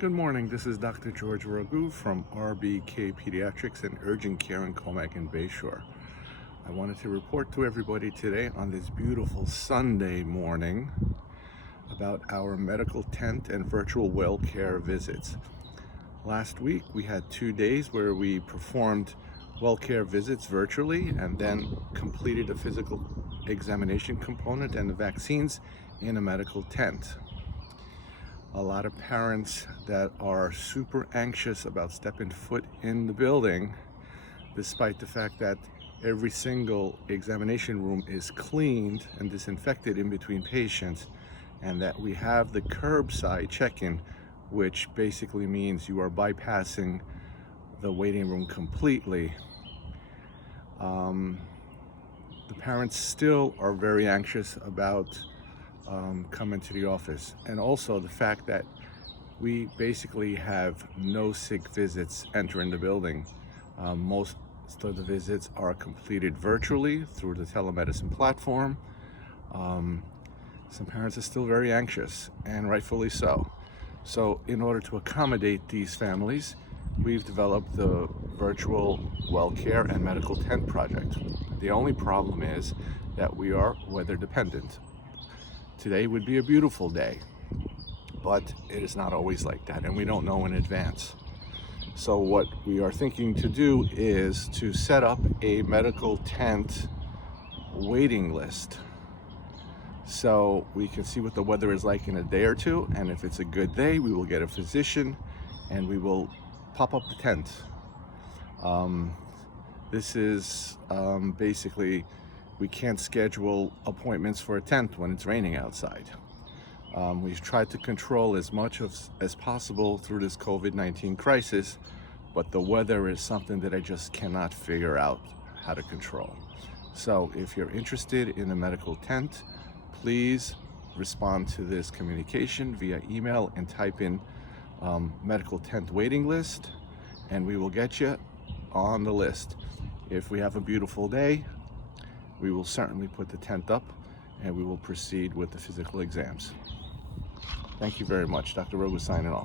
Good morning, this is Dr. George Ragu from RBK Pediatrics and Urgent Care in Comac and Bayshore. I wanted to report to everybody today on this beautiful Sunday morning about our medical tent and virtual well care visits. Last week we had 2 days where we performed well care visits virtually and then completed a physical examination component and the vaccines in a medical tent. A lot of parents that are super anxious about stepping foot in the building, despite the fact that every single examination room is cleaned and disinfected in between patients, and that we have the curbside check-in, which basically means you are bypassing the waiting room completely. The parents still are very anxious about coming to the office, and also the fact that we basically have no sick visits entering the building. Most of the visits are completed virtually through the telemedicine platform. Some parents are still very anxious, and rightfully so. So in order to accommodate these families, we've developed the virtual well care and medical tent project. The only problem is that we are weather dependent. Today would be a beautiful day, but it is not always like that, and we don't know in advance. So what we are thinking to do is to set up a medical tent waiting list so we can see what the weather is like in a day or two, and if it's a good day, we will get a physician and we will pop up the tent. This is basically, we can't schedule appointments for a tent when it's raining outside. We've tried to control as much as possible through this COVID-19 crisis, but the weather is something that I just cannot figure out how to control. So if you're interested in a medical tent, please respond to this communication via email and type in medical tent waiting list, and we will get you on the list. If we have a beautiful day, we will certainly put the tent up and we will proceed with the physical exams. Thank you very much. Dr. Rowe signing off.